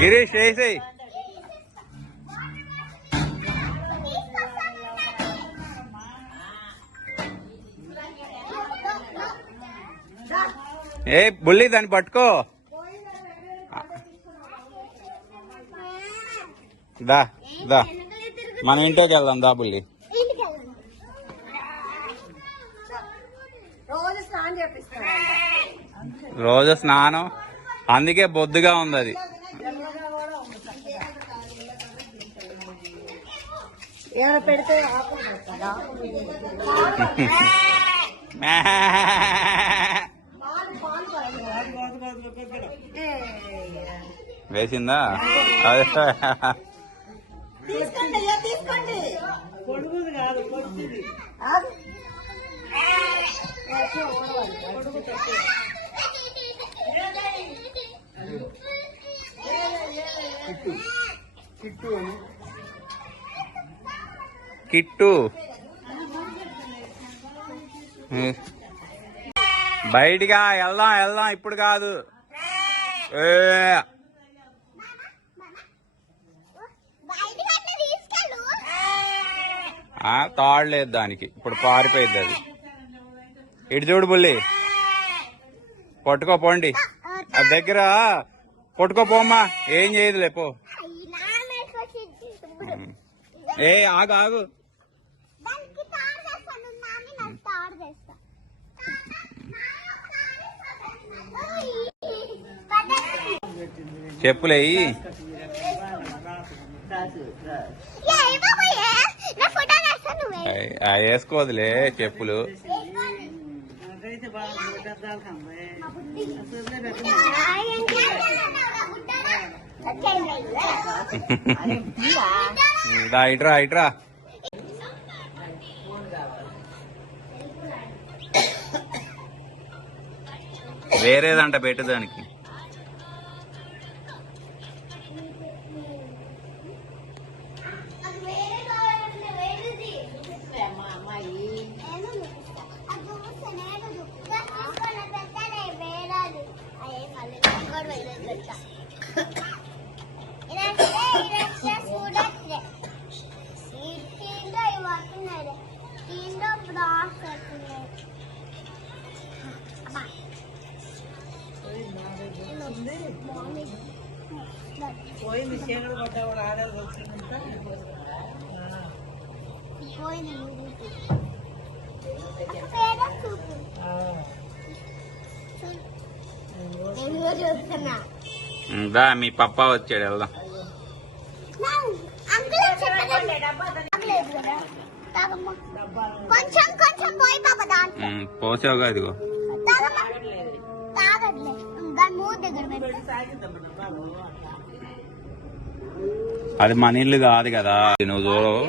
గిరీష్ వేసేయి. ఏ బుల్లి దాన్ని పట్టుకో. దా దా మనం ఇంట్లోకి వెళ్దాం. దా బుల్లి. రోజు స్నానం, అందుకే బొద్దుగా ఉంది అది. వేసిందా? కిట్టు బయటిగా వెళ్దాం వెళ్దాం, ఇప్పుడు కాదు. తాడలేదు దానికి, ఇప్పుడు పారిపోయింది అది. ఇటు చూడు బుల్లి, పట్టుకోపోండి. అది దగ్గర కొట్టుకోపోమ్మా, ఏం చేయదులే పో. ఏ ఆగు ఆగు. చెప్పులేయి. వేసుకోదులే చెప్పులు. ఇట్రా ఇట్రా. వేరేదంట పెట్టు దానికి. దా మీ పప్పా వచ్చాడు, వెళ్దాం. పోసావుగా ఇదిగో. అది మన ఇల్లు కాదు కదా, నువ్వు చూడవు.